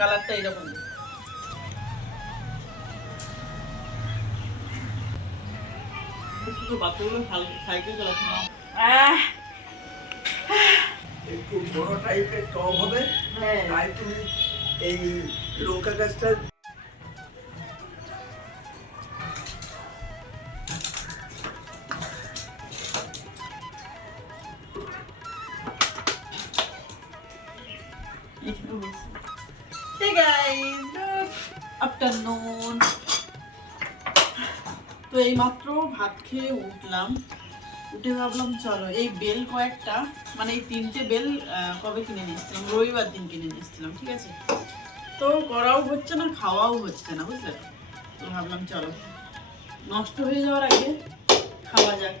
কালারটা এরকম। শুধু বাচ্চাগুলো সাইকেল চালাচ্ছে না। আহ, একটু বড় টাইপের টব হবে। হ্যাঁ। তাই তুমি এই লঙ্কা গাছটা afternoon. তো এই মাত্র ভাত খেয়ে উঠলাম। উঠে ভাবলাম, চলো এই বেল কয়েকটা মানে এই তিনটে বেল কবে কিনে নিয়েছিলাম রবিবার দিন কিনে নিয়েছিলাম ঠিক আছে? তো করাও হচ্ছে না, খাওয়াও হচ্ছে না, বুঝলে? তো ভাবলাম, চলো। নষ্ট হয়ে যাওয়ার আগে খাওয়া যাক।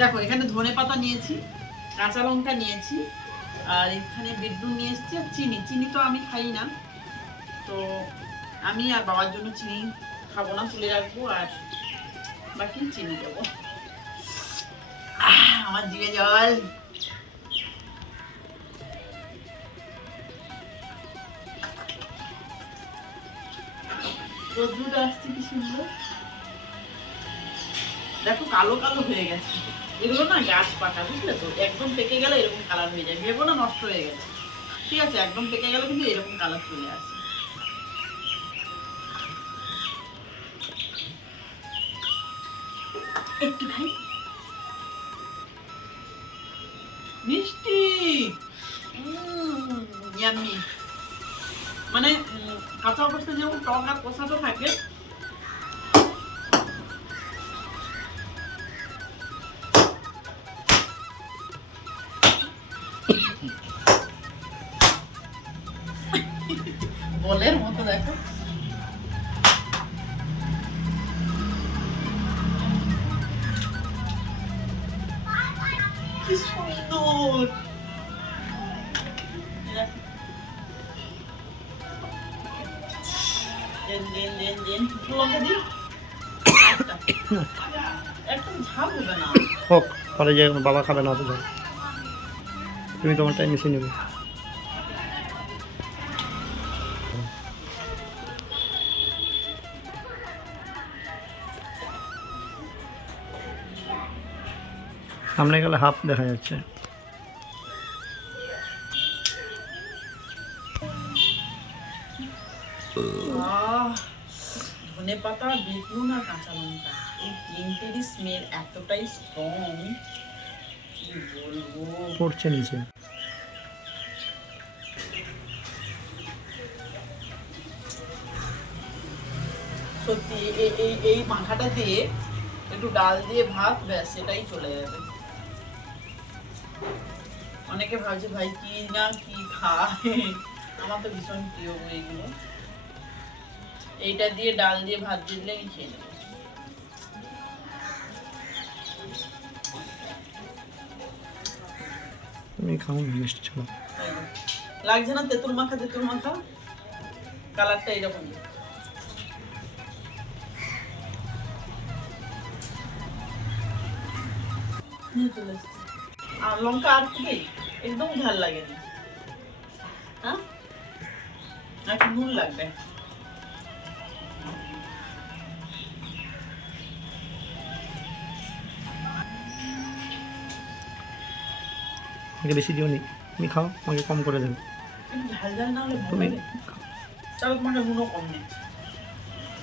দেখো, এখানে ধনে পাতা নিয়েছি, কাঁচা লঙ্কা নিয়েছি, আর এখানে বিটনুন নিয়ে এসেছি, আর চিনি। চিনি তো আমি খাই না। তো আমি আর বাবার জন্য চিনি খাব না, তুলে রাখব, আর বাকি চিনি দেবো। আমার জিভে জল। রোদ্রুটা আসছে কি সুন্দর? দেখো কালো কালো হয়ে গেছে। এগুলো না গাছ পাকা বুঝলে তো? একদম পেকে গেলে এরকম কালার হয়ে যায়। ভেবো না নষ্ট হয়ে গেছে। ঠিক আছে, একদম পেকে গেলে কিন্তু এরকম কালার চলে আসে। একটু খাই। মিষ্টি! মানে কাঁচা অবস্থায় যেমন টক আর কষাটা থাকে বলের মতো দেখো। কি সুন্দর। দেন দেন দেন দেন লঙ্কা দিই। একটা। ঝাল হবে না। হোক পরে যে বাবা খাবে না অত তুমি তোমারটাই মিশিয়ে নেবে। সামনে গেলে হাফ দেখা যাচ্ছে। ধনে পাতা, বেগুন আর কাঁচা লঙ্কা। এই তিনটেরই স্মেল এতটাই স্ট্রং পড়ছে নিচে। সত্যি এই এই মাখাটা দিয়ে একটু ডাল দিয়ে ভাত, ব্যাস, এটাই চলে যাবে। অনেকে ভাবছে, ভাই, কি না কি খায়? আমার তো ভীষণ প্রিয় এইগুলো এইটা দিয়ে ডাল দিয়ে ভাত দিয়ে দিলে আমি খেয়ে নেব। তুমি খাও না মিষ্টি ছিল লাগছে না তেঁতুল মাখা তেঁতুল মাখা? কালারটা এসছি। আর লঙ্কা আর কি? একদম ঝাল লাগেনি হ্যাঁ? আর একটু নুন লাগবে। আমাকে বেশি দিও নি। তুমি খাও আমাকে কম করে দেবে। তুমি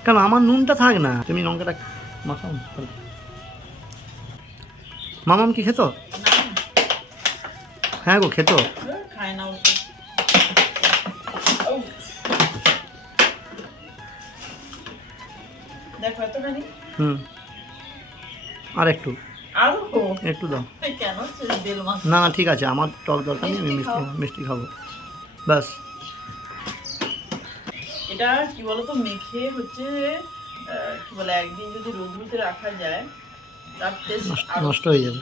কেন আমার নুনটা থাক না। তুমি লঙ্কাটা মাখাও। মামাম কি খেত? হ্যাঁ গো খেত। হুম। আর একটু একটু দাও। না? না ঠিক আছে আমার টক দরকার নেই আমি মিষ্টি মিষ্টি খাব। ব্যাস। এটা কি বলতো মেখে হচ্ছে কি বলে একদিন যদি রোগরুতে রাখা যায় তার টেস্ট নষ্ট- হয়ে যাবে।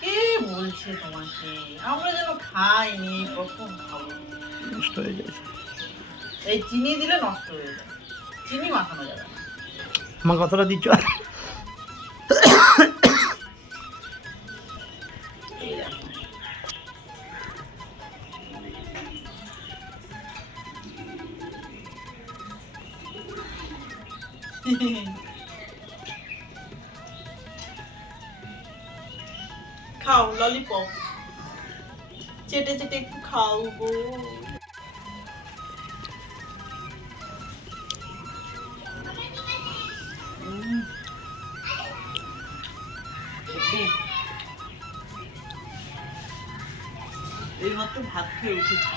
কে বলছে তোমাকে? আমরা যেন খাইনি কখন খাব? নষ্ট হয়ে যাবে। এই চিনি দিলে নষ্ট হয়ে যায় চিনি মাখানো যাবে আমার কথাটা দিচ্ছ? খাও ললিপপ চেটে চেটে একটু খাও গো। এইমাত্র ভাত খেয়ে উঠেছি।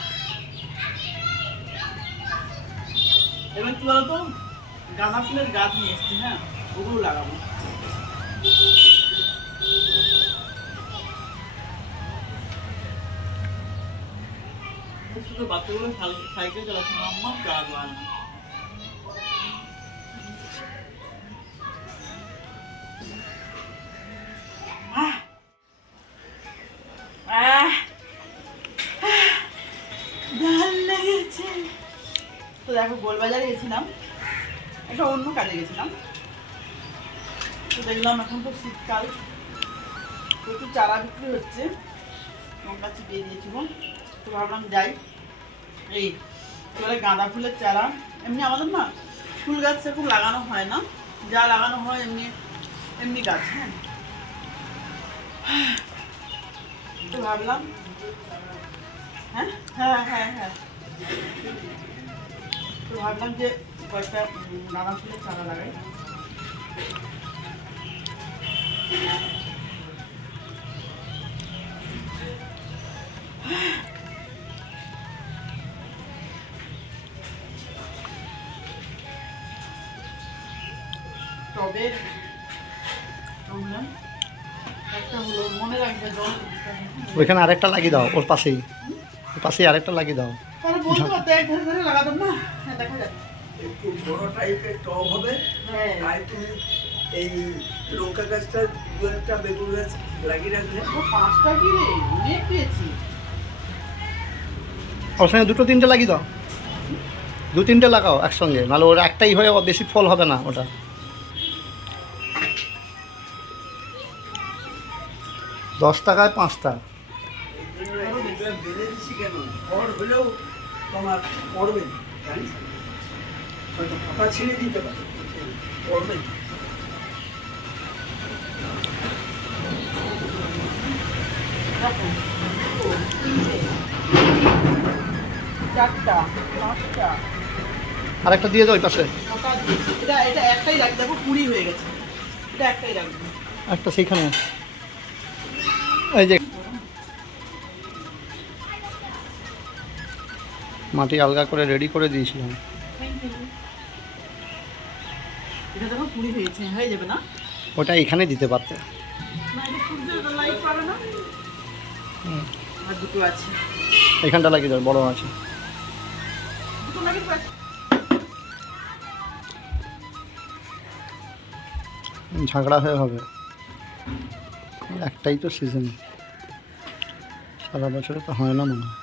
এবার কি বলতো? গাঁদা ফুলের গাছ নিয়ে এসছি হ্যাঁ? ওগুলো লাগাবো। শুধু বাচ্চাগুলো সাই- সাইকেল চালাচ্ছে মাম্মা গা গান আহ! আহ! ভালো লেগেছে। তো দেখো গোলবাজারে গেছিলাম। একটা অন্য কাজে গেছিলাম। তো দেখলাম এখন তো শীতকাল প্রচুর চারা বিক্রি হচ্ছে। লঙ্কা চিপিয়ে দিয়েছিল, তো ভাবলাম যাই। এই, এবারে গাঁদা ফুলের চারা, এমনি আমাদের না ফুল গাছ সেরকম লাগানো হয় না। যা লাগানো হয় এমনি এমনি গাছ হ্যাঁ। তো ভাবলাম হ্যাঁ? হ্যাঁ হ্যাঁ হ্যাঁ। তো ভাবলাম যে কয়েকটা গাঁদা ফুলের চারা লাগাই। টবের? ওইখানে আরেকটা লাগিয়ে দাও ওর পাশেই। ওর পাশেই আরেকটা লাগিয়ে দাও। লাগাতাম না? হ্যাঁ দেখা যাবে একটু বড় টাইপের টব হবে। হ্যাঁ। তাই তুমি এই লঙ্কা গাছটা দু একটা বেগুন গাছ লাগিয়ে রাখলে। পাঁচটা কি রে? অনেক পেয়েছি। ওর সঙ্গে দুটো তিনটে লাগিয়ে দাও। দু তিনটে লাগাও একসঙ্গে নাহলে ওর একটাই হয়ে বেশি ফল হবে না ওটা। দশ টাকায় পাঁচটা। তোমার পড়বে জানিস? হয়তো ছিঁড়ে দিতে পারে। পাঁচটা। আরেকটা দিয়ে দাও ওই পাশে। এটা এটা একটাই রাখবে দেখো কুড়ি হয়ে গেছে। এটা একটাই রাখবে একটা সেইখানে। এই যে মাটি আলগা করে রেডি করে দিয়েছিলাম। এটা দেখো কুড়ি হয়েছে হয়ে যাবে না? ওটা এখানে দিতে পারতে। না এটা সূর্যের লাইট পাবে না? হুম। আর দুটো আছে। এখানটা লাগিয়ে দাও বড় আছে। দুটো লাগিয়ে ঝাঁকড়া হয়ে হবে। একটাই তো সিজন সারা বছরে তো হয় না মনে হয়।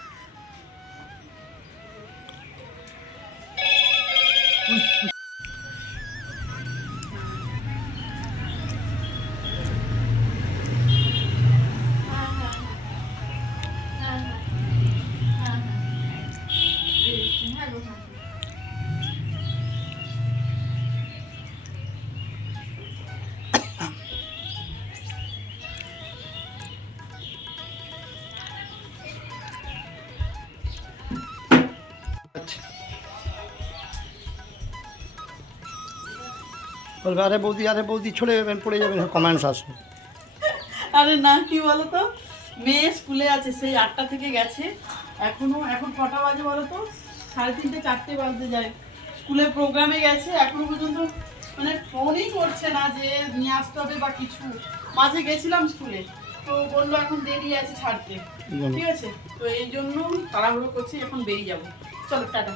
বলবে আরে বৌদি আরে বৌদি চলে যাবেন পড়ে যাবেন কমেন্টস আসবে। আরে না কি বলো তো মেয়ে স্কুলে আছে সেই আটটা থেকে গেছে। এখনও এখন কটা বাজে বলো তো সাড়ে তিনটে চারটে বাজতে যায়। স্কুলে প্রোগ্রামে গেছে এখনও পর্যন্ত মানে ফোনই করছে না যে নিয়ে আসতে হবে বা কিছু। মাঝে গেছিলাম স্কুলে তো বলল এখন দেরি আছে ছাড়তে। ঠিক আছে? তো এই জন্য তাড়াহুড়ো করছি এখন বেরিয়ে যাব। চলো টাটা।